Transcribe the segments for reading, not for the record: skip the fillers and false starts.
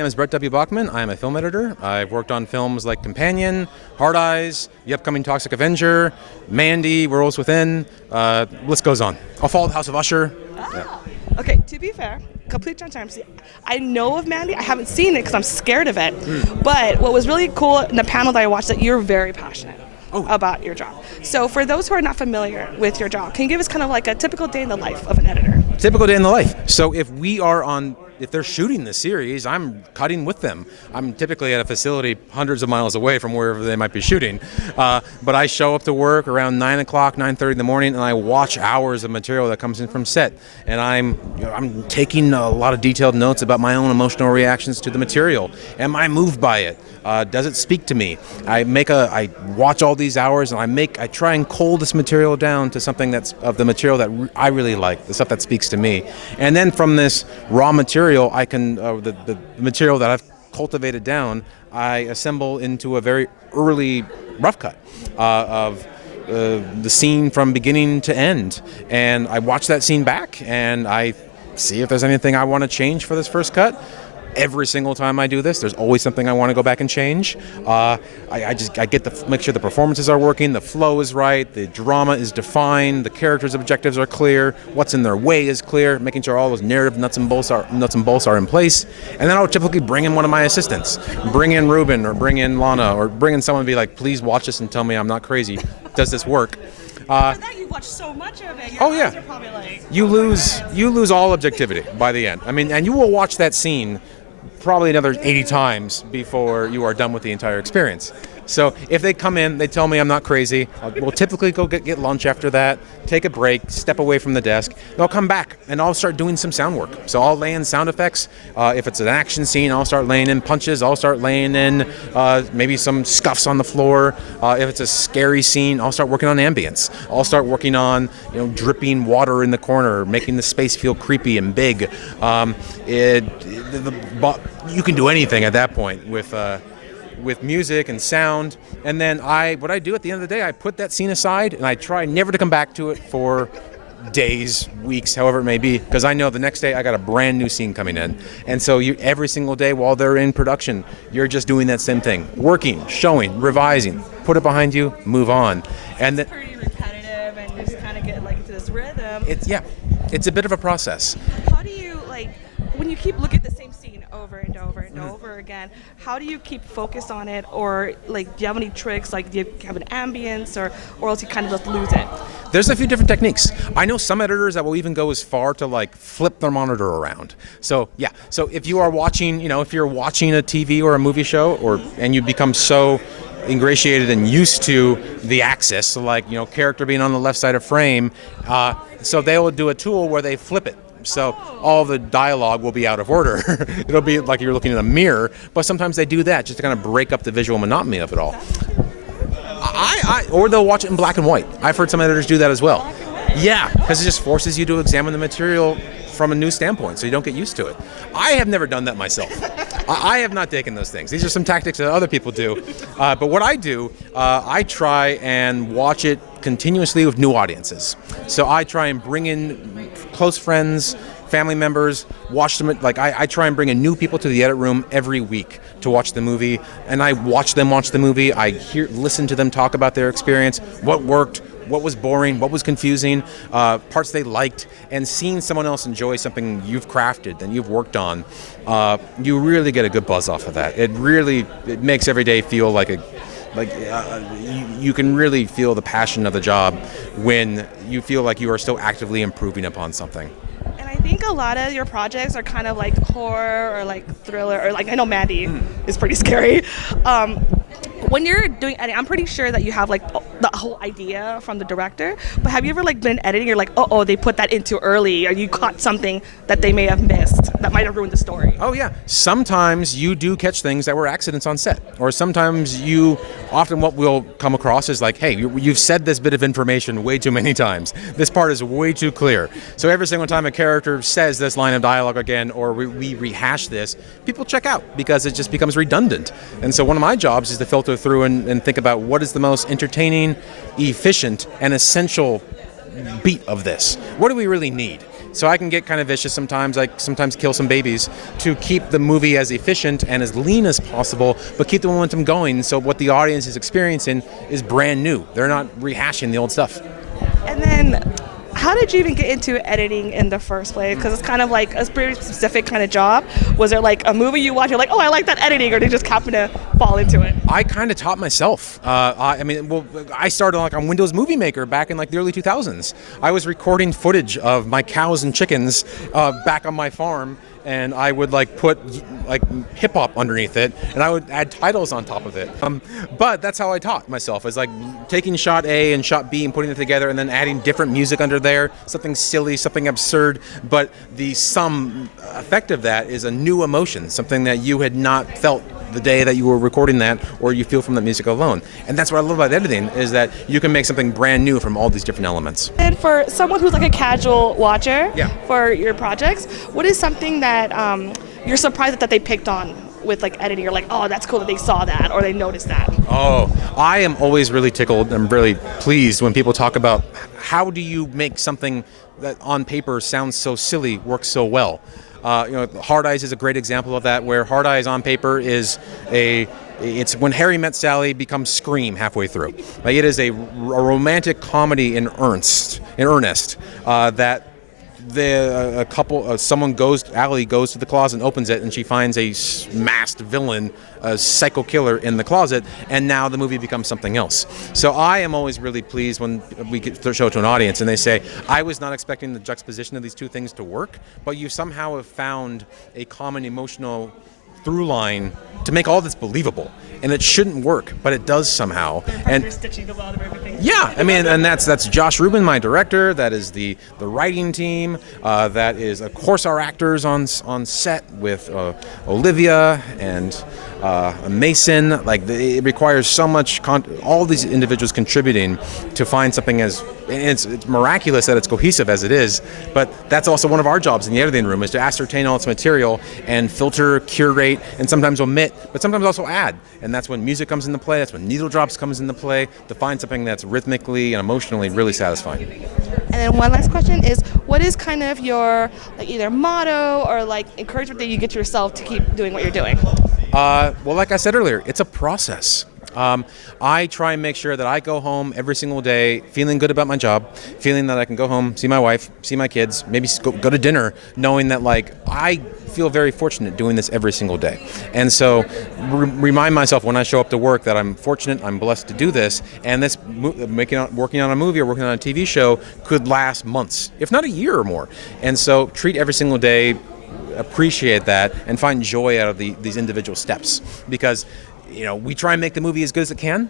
name is Brett W. Bachman. I am a film editor. I've worked on films like Companion, Hard Eyes, the upcoming Toxic Avenger, Mandy, Werewolves Within. List goes on. I'll follow the House of Usher. Yeah. Okay, to be fair, complete transparency, I know of Mandy. I haven't seen it because I'm scared of it. But what was really cool in the panel that I watched, that you're very passionate about your job. So for those who are not familiar with your job, can you give us kind of like a typical day in the life of an editor? Typical day in the life. So if they're shooting the series, I'm cutting with them. I'm typically at a facility hundreds of miles away from wherever they might be shooting. But I show up to work around 9 o'clock, 9:30 in the morning, and I watch hours of material that comes in from set. And I'm taking a lot of detailed notes about my own emotional reactions to the material. Am I moved by it? Does it speak to me? I watch all these hours, and I try and cull this material down to something that's of the material that I really like, the stuff that speaks to me. And then from this raw material, I can the material that I've cultivated down, I assemble into a very early rough cut of the scene from beginning to end. And I watch that scene back, and I see if there's anything I want to change for this first cut. Every single time I do this, there's always something I want to go back and change. I get to make sure the performances are working, the flow is right, the drama is defined, the characters' objectives are clear, what's in their way is clear, making sure all those narrative nuts and bolts are in place. And then I'll typically bring in one of my assistants, bring in Ruben or bring in Lana or bring in someone and be like, please watch this and tell me I'm not crazy. Does this work? For that, you watch so much of it. Your eyes are probably like, you lose all objectivity by the end. I mean, and you will watch that scene probably another 80 times before you are done with the entire experience. So if they come in, they tell me I'm not crazy, we'll typically go get lunch after that, take a break, step away from the desk. They'll come back and I'll start doing some sound work. So I'll lay in sound effects. If it's an action scene, I'll start laying in punches. I'll start laying in maybe some scuffs on the floor. If it's a scary scene, I'll start working on ambience. I'll start working on dripping water in the corner, making the space feel creepy and big. You can do anything at that point with music and sound. And then what I do at the end of the day, I put that scene aside and I try never to come back to it for days, weeks, however it may be, because I know the next day I got a brand new scene coming in. And so every single day while they're in production, you're just doing that same thing, working, showing, revising, put it behind you, move on. And it's pretty repetitive, and you just kind of get into this rhythm. It's a bit of a process. How do you when you keep looking at the same scene over and over and over again, how do you keep focus on it? Or do you have any tricks? Do you have an ambience, or else you kind of just lose it? There's a few different techniques. I know some editors that will even go as far to flip their monitor around. So if you are watching, if you're watching a TV or a movie show, and you become so ingratiated and used to the axis, so character being on the left side of frame, so they will do a tool where they flip it. So all the dialogue will be out of order. It'll be like you're looking in a mirror, but sometimes they do that just to kind of break up the visual monotony of it all. Or they'll watch it in black and white. I've heard some editors do that as well. Yeah, because it just forces you to examine the material from a new standpoint, so you don't get used to it. I have never done that myself. I have not taken those things. These are some tactics that other people do. But what I do, I try and watch it continuously with new audiences. So I try and bring in close friends, family members, watch them. I try and bring in new people to the edit room every week to watch the movie, and I watch them watch the movie. I listen to them talk about their experience, what worked, what was boring, what was confusing, parts they liked, and seeing someone else enjoy something you've crafted and you've worked on, you really get a good buzz off of that. It makes every day feel you can really feel the passion of the job when you feel like you are still actively improving upon something. And I think a lot of your projects are kind of horror or thriller, or I know Mandy is pretty scary. When you're doing editing, I'm pretty sure that you have the whole idea from the director, but have you ever been editing, you're oh, they put that in too early, or you caught something that they may have missed that might have ruined the story? Oh yeah, sometimes you do catch things that were accidents on set, or sometimes often what we'll come across is hey, you've said this bit of information way too many times. This part is way too clear. So every single time a character says this line of dialogue again, or we rehash this, people check out because it just becomes redundant. And so one of my jobs is to filter through and think about what is the most entertaining, efficient, and essential beat of this. What do we really need? So I can get kind of vicious sometimes. I sometimes kill some babies to keep the movie as efficient and as lean as possible, but keep the momentum going so what the audience is experiencing is brand new. They're not rehashing the old stuff. And then, how did you even get into editing in the first place? Because it's kind of like a pretty specific kind of job. Was there like a movie you watch, you're like, oh, I like that editing, or did you just happen to fall into it? I kind of taught myself. I started like on Windows Movie Maker back in like the early 2000s. I was recording footage of my cows and chickens back on my farm, and I would like put like hip hop underneath it, and I would add titles on top of it. But that's how I taught myself, is like taking shot A and shot B and putting it together, and then adding different music under there, something silly, something absurd. But the sum effect of that is a new emotion, something that you had not felt the day that you were recording that, or you feel from the music alone. And that's what I love about editing, is that you can make something brand new from all these different elements. And for someone who's like a casual watcher Yeah. for your projects, what is something that you're surprised that they picked on with like editing? You're like, oh, that's cool that they saw that or they noticed that. Oh, I am always really tickled and really pleased when people talk about how do you make something that on paper sounds so silly work so well. Hard Eyes is a great example of that, where Hard Eyes on paper is it's when Harry Met Sally becomes Scream halfway through. Like, it is a romantic comedy in earnest that Allie goes to the closet and opens it, and she finds a masked villain, a psycho killer in the closet, and now the movie becomes something else. So I am always really pleased when we get to show it to an audience and they say, I was not expecting the juxtaposition of these two things to work, but you somehow have found a common emotional through line to make all this believable. And it shouldn't work, but it does somehow. And you're stitching the lot of everything. yeah, I mean, and that's Josh Rubin, my director. That is the writing team. That is, of course, our actors on set with Olivia and Mason. Like, it requires so much. All these individuals contributing to find something as. And it's miraculous that it's cohesive as it is, but that's also one of our jobs in the editing room, is to ascertain all its material and filter, curate, and sometimes omit, but sometimes also add. And that's when music comes into play, that's when needle drops comes into play, to find something that's rhythmically and emotionally really satisfying. And then one last question is, what is kind of your like either motto or like encouragement that you get yourself to keep doing what you're doing? Well, like I said earlier, it's a process. I try and make sure that I go home every single day feeling good about my job, feeling that I can go home, see my wife, see my kids, maybe go to dinner, knowing that like I feel very fortunate doing this every single day. And so remind myself when I show up to work that I'm fortunate, I'm blessed to do this, and this working on a movie or working on a TV show could last months, if not a year or more. And so treat every single day, appreciate that, and find joy out of these individual steps, because we try and make the movie as good as it can.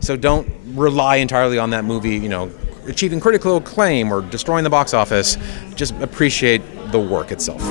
So don't rely entirely on that movie, achieving critical acclaim or destroying the box office. Just appreciate the work itself.